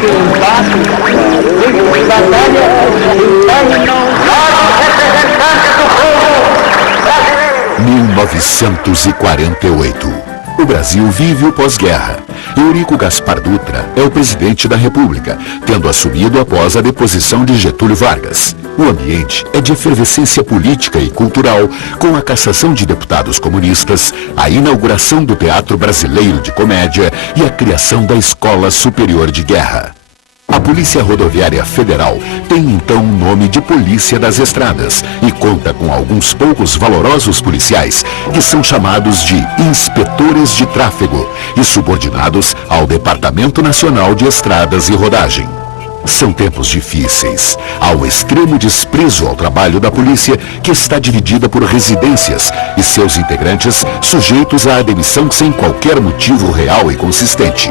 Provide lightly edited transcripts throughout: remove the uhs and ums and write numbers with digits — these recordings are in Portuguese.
que o impacto de batalha interna representantes do povo brasileiro. 1948. O Brasil vive o pós-guerra. Eurico Gaspar Dutra é o presidente da República, tendo assumido após a deposição de Getúlio Vargas. O ambiente é de efervescência política e cultural, com a cassação de deputados comunistas, a inauguração do Teatro Brasileiro de Comédia e a criação da Escola Superior de Guerra. A Polícia Rodoviária Federal tem então o nome de Polícia das Estradas e conta com alguns poucos valorosos policiais que são chamados de inspetores de tráfego e subordinados ao Departamento Nacional de Estradas e Rodagem. São tempos difíceis. Há o extremo desprezo ao trabalho da polícia, que está dividida por residências e seus integrantes sujeitos à demissão sem qualquer motivo real e consistente.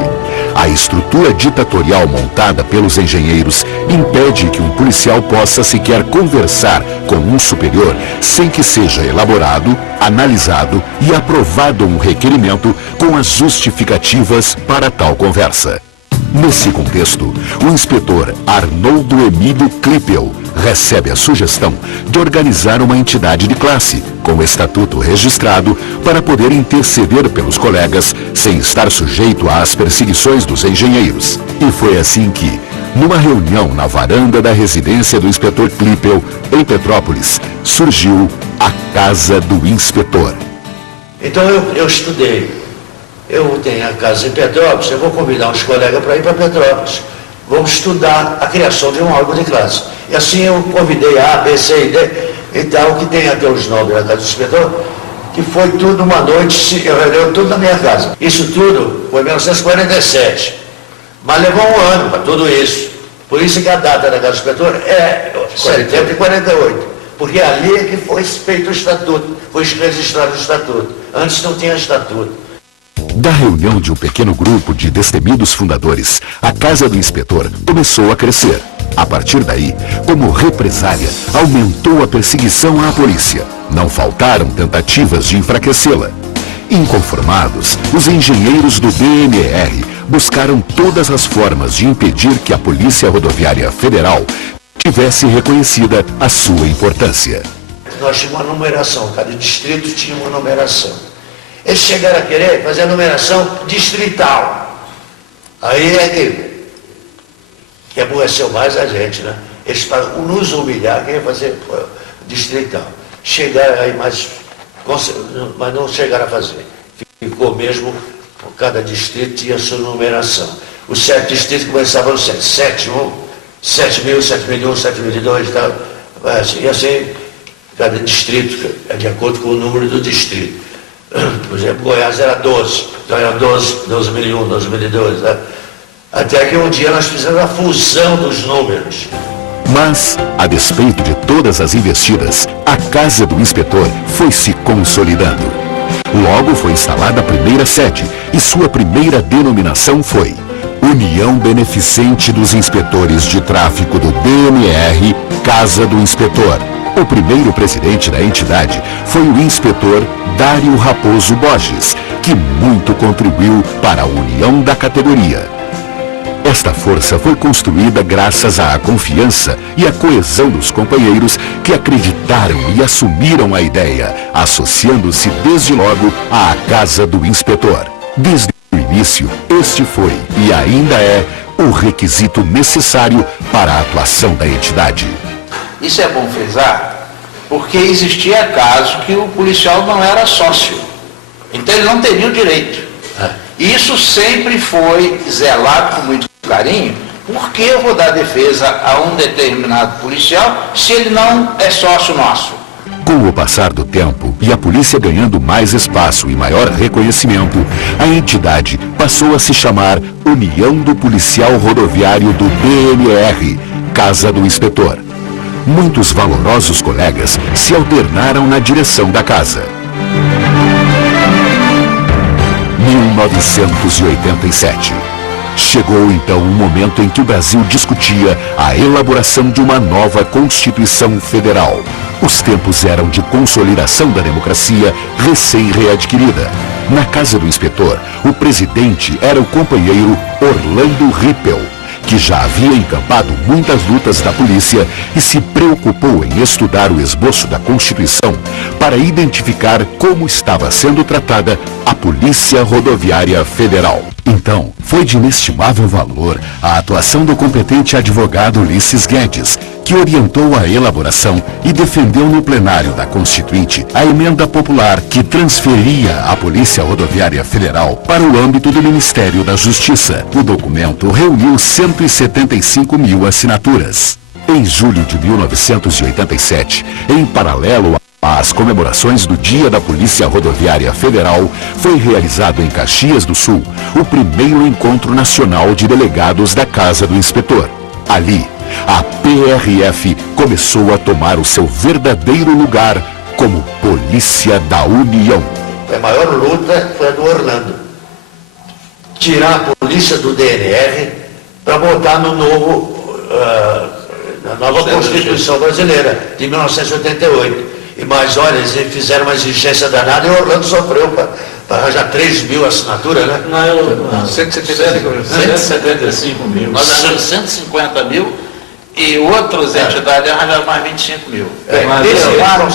A estrutura ditatorial montada pelos engenheiros impede que um policial possa sequer conversar com um superior sem que seja elaborado, analisado e aprovado um requerimento com as justificativas para tal conversa. Nesse contexto, o inspetor Arnoldo Emílio Klippel recebe a sugestão de organizar uma entidade de classe, com estatuto registrado, para poder interceder pelos colegas sem estar sujeito às perseguições dos engenheiros. E foi assim que, numa reunião na varanda da residência do inspetor Klippel, em Petrópolis, surgiu a Casa do Inspetor. Então eu estudei. Eu tenho a casa em Petrópolis, eu vou convidar uns colegas para ir para Petrópolis. Vamos estudar a criação de um órgão de classe. E assim eu convidei A, B, C e D, e tal, que tem até os nomes da casa do inspetor, que foi tudo uma noite, eu reuniu tudo na minha casa. Isso tudo foi em 1947. Mas levou um ano para tudo isso. Por isso que a data da casa do inspetor é setembro de 48. Porque ali é que foi feito o estatuto, foi registrado o estatuto. Antes não tinha estatuto. Da reunião de um pequeno grupo de destemidos fundadores, a Casa do Inspetor começou a crescer. A partir daí, como represália, aumentou a perseguição à polícia. Não faltaram tentativas de enfraquecê-la. Inconformados, os engenheiros do DNR buscaram todas as formas de impedir que a Polícia Rodoviária Federal tivesse reconhecida a sua importância. Nós tínhamos uma numeração, cada distrito tinha uma numeração. Eles chegaram a querer fazer a numeração distrital. Aí é que aborreceu mais a gente, né? Eles, para nos humilhar, queriam fazer distrital. Chegaram aí, mas não chegaram a fazer. Ficou mesmo, cada distrito tinha sua numeração. Os 7 distritos começavam no 7. 7.1, 7.000, 7.001, 7.002 e tal. E assim, cada distrito é de acordo com o número do distrito. Por exemplo, Goiás era 12, então era 12.001, 12.002, né? Até que um dia nós fizemos a fusão dos números. Mas, a despeito de todas as investidas, a Casa do Inspetor foi se consolidando. Logo foi instalada a primeira sede e sua primeira denominação foi União Beneficente dos Inspetores de Tráfico do DNR, Casa do Inspetor. O primeiro presidente da entidade foi o inspetor Dário Raposo Borges, que muito contribuiu para a união da categoria. Esta força foi construída graças à confiança e à coesão dos companheiros que acreditaram e assumiram a ideia, associando-se desde logo à Casa do Inspetor. Desde o início, este foi e ainda é o requisito necessário para a atuação da entidade. Isso é bom frisar, porque existia caso que o policial não era sócio, então ele não teria o direito. E isso sempre foi zelado com muito carinho, porque eu vou dar defesa a um determinado policial se ele não é sócio nosso. Com o passar do tempo e a polícia ganhando mais espaço e maior reconhecimento, a entidade passou a se chamar União do Policial Rodoviário do DNR, Casa do Inspetor. Muitos valorosos colegas se alternaram na direção da casa. 1987. Chegou então o momento em que o Brasil discutia a elaboração de uma nova Constituição Federal. Os tempos eram de consolidação da democracia recém-readquirida. Na Casa do Inspetor, o presidente era o companheiro Orlando Rippel, que já havia encampado muitas lutas da polícia e se preocupou em estudar o esboço da Constituição para identificar como estava sendo tratada a Polícia Rodoviária Federal. Então, foi de inestimável valor a atuação do competente advogado Ulisses Guedes, que orientou a elaboração e defendeu no plenário da Constituinte a emenda popular que transferia a Polícia Rodoviária Federal para o âmbito do Ministério da Justiça. O documento reuniu 175 mil assinaturas. Em julho de 1987, em paralelo às comemorações do Dia da Polícia Rodoviária Federal, foi realizado em Caxias do Sul o primeiro encontro nacional de delegados da Casa do Inspetor. Ali, a PRF começou a tomar o seu verdadeiro lugar como Polícia da União. A maior luta foi a do Orlando. Tirar a polícia do DNR para botar no novo, na nova Constituição Brasileira, de 1988. Mas olha, eles fizeram uma exigência danada e o Orlando sofreu para arranjar 3 mil assinaturas, né? Não, 175 mil. Nós arranjamos 150 mil e outras entidades arranjaram mais 25 mil.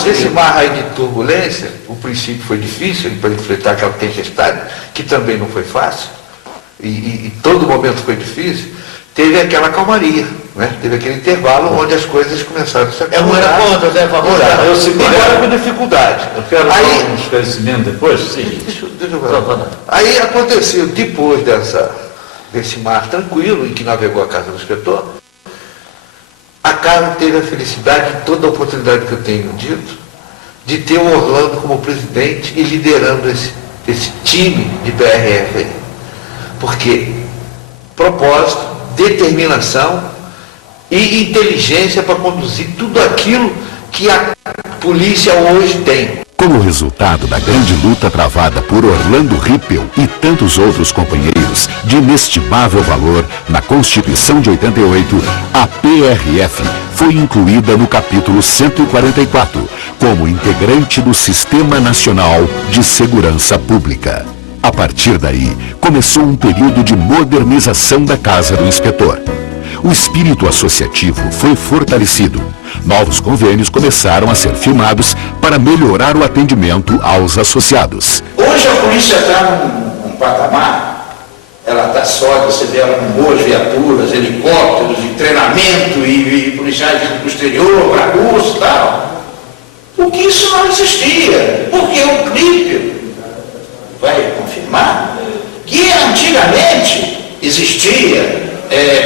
Esse mar aí de turbulência, o princípio foi difícil para enfrentar aquela tempestade, que também não foi fácil, e todo momento foi difícil. Teve aquela calmaria, né? Teve aquele intervalo onde as coisas começaram a se acumular. Não era contra, né? Favorável. Embora com dificuldade. Eu quero dar um esclarecimento depois. Sim. Deixa eu ver. Aí aconteceu, depois desse mar tranquilo em que navegou a Casa do Inspetor, a casa teve a felicidade, toda a oportunidade que eu tenho dito, de ter o Orlando como presidente e liderando esse time de PRF aí. Porque propósito, determinação e inteligência para conduzir tudo aquilo que a polícia hoje tem. Como resultado da grande luta travada por Orlando Rippel e tantos outros companheiros de inestimável valor na Constituição de 88, a PRF foi incluída no capítulo 144, como integrante do Sistema Nacional de Segurança Pública. A partir daí, começou um período de modernização da Casa do Inspetor. O espírito associativo foi fortalecido. Novos convênios começaram a ser firmados para melhorar o atendimento aos associados. Hoje a polícia está num patamar, ela está sólida, você vê ela com boas viaturas, helicópteros, e treinamento, e policiais indo para o exterior, para curso e tal. Porque isso não existia. Porque o CRIP vai confirmar que antigamente existia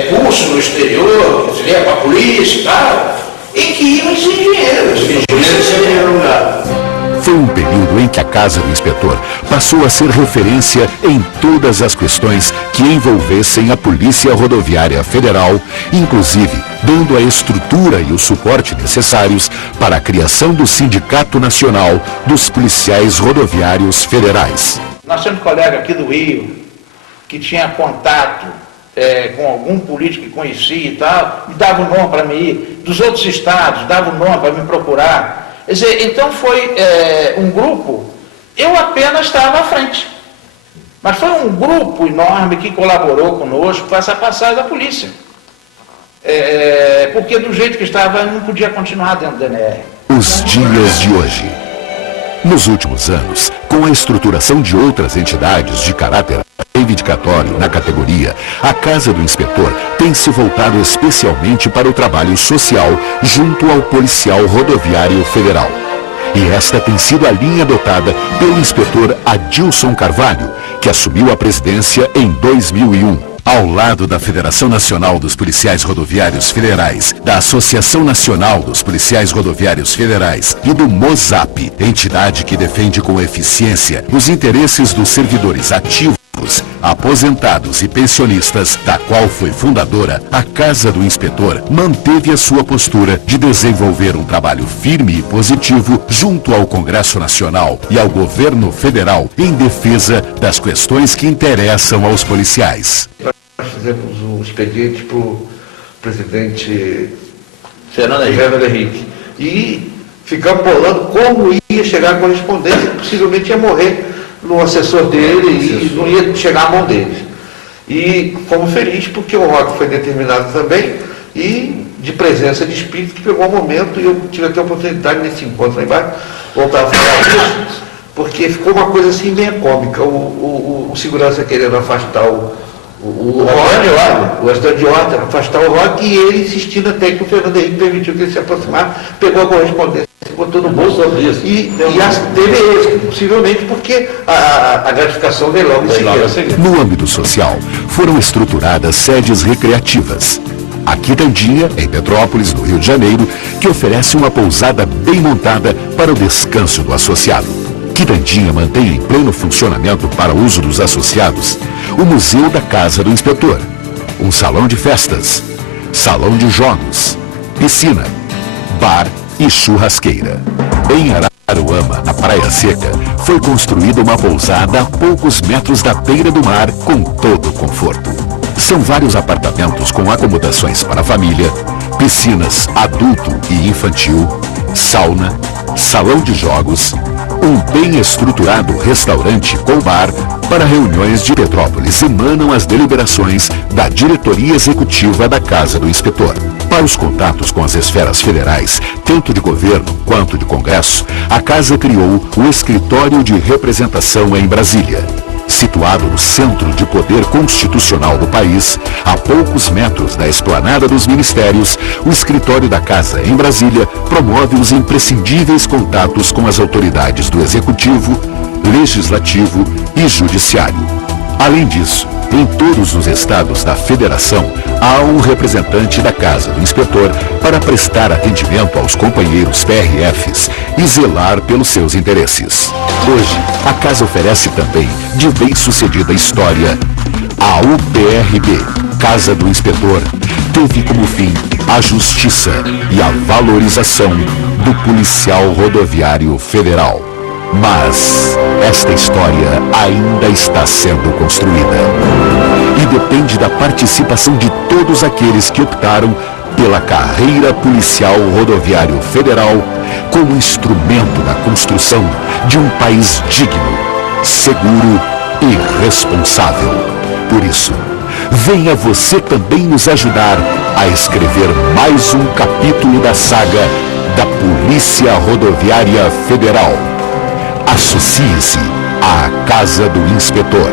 curso no exterior, que seria para a polícia e tal, em que iam os engenheiros. Foi um período em que a Casa do Inspetor passou a ser referência em todas as questões que envolvessem a Polícia Rodoviária Federal, inclusive dando a estrutura e o suporte necessários para a criação do Sindicato Nacional dos Policiais Rodoviários Federais. Nós temos um colega aqui do Rio que tinha contato com algum político que conhecia e tal, me dava o nome para mim ir, dos outros estados, dava o nome para me procurar. Quer dizer, então foi um grupo, eu apenas estava à frente, mas foi um grupo enorme que colaborou conosco para essa passagem da polícia. Porque do jeito que estava, não podia continuar dentro do DNR. Os dias de hoje. Nos últimos anos, com a estruturação de outras entidades de caráter reivindicatório na categoria, a Casa do Inspetor tem se voltado especialmente para o trabalho social junto ao Policial Rodoviário Federal. E esta tem sido a linha adotada pelo inspetor Adilson Carvalho, que assumiu a presidência em 2001. Ao lado da Federação Nacional dos Policiais Rodoviários Federais, da Associação Nacional dos Policiais Rodoviários Federais e do MOSAP, entidade que defende com eficiência os interesses dos servidores ativos, aposentados e pensionistas, da qual foi fundadora, a Casa do Inspetor manteve a sua postura de desenvolver um trabalho firme e positivo junto ao Congresso Nacional e ao Governo Federal em defesa das questões que interessam aos policiais. Nós fizemos um expediente para o presidente Fernando Henrique e ficamos bolando como ia chegar a correspondência, que possivelmente ia morrer no assessor dele e não ia chegar à mão dele. E fomos felizes porque o rock foi determinado também e de presença de espírito que pegou um momento, e eu tive até a oportunidade nesse encontro lá embaixo, voltar a falar disso, porque ficou uma coisa assim meio cômica, o segurança querendo afastar o ajudante de ordem, afastar o rock, e ele insistindo até que o Fernando Henrique permitiu que ele se aproximasse, pegou a correspondência, botou no bolso e teve êxito, possivelmente porque a gratificação veio logo em seguida. No âmbito social, foram estruturadas sedes recreativas. A Quitandinha, em Petrópolis, no Rio de Janeiro, que oferece uma pousada bem montada para o descanso do associado. Quitandinha mantém em pleno funcionamento para uso dos associados o Museu da Casa do Inspetor, um salão de festas, salão de jogos, piscina, bar e churrasqueira. Em Araruama, na Praia Seca, foi construída uma pousada a poucos metros da beira do mar com todo o conforto. São vários apartamentos com acomodações para a família, piscinas adulto e infantil, sauna, salão de jogos, um bem estruturado restaurante com bar. Para reuniões de Petrópolis emanam as deliberações da diretoria executiva da Casa do Inspetor. Para os contatos com as esferas federais, tanto de governo quanto de Congresso, a Casa criou o Escritório de Representação em Brasília. Situado no centro de poder constitucional do país, a poucos metros da esplanada dos ministérios, o escritório da Casa em Brasília promove os imprescindíveis contatos com as autoridades do Executivo, Legislativo e Judiciário. Além disso, em todos os estados da Federação, há um representante da Casa do Inspetor para prestar atendimento aos companheiros PRFs e zelar pelos seus interesses. Hoje, a Casa oferece também, de bem-sucedida história, a UPRB, Casa do Inspetor, teve como fim a justiça e a valorização do policial rodoviário federal. Mas esta história ainda está sendo construída e depende da participação de todos aqueles que optaram pela carreira policial rodoviário federal como instrumento da construção de um país digno, seguro e responsável. Por isso, venha você também nos ajudar a escrever mais um capítulo da saga da Polícia Rodoviária Federal. Associe-se à Casa do Inspetor.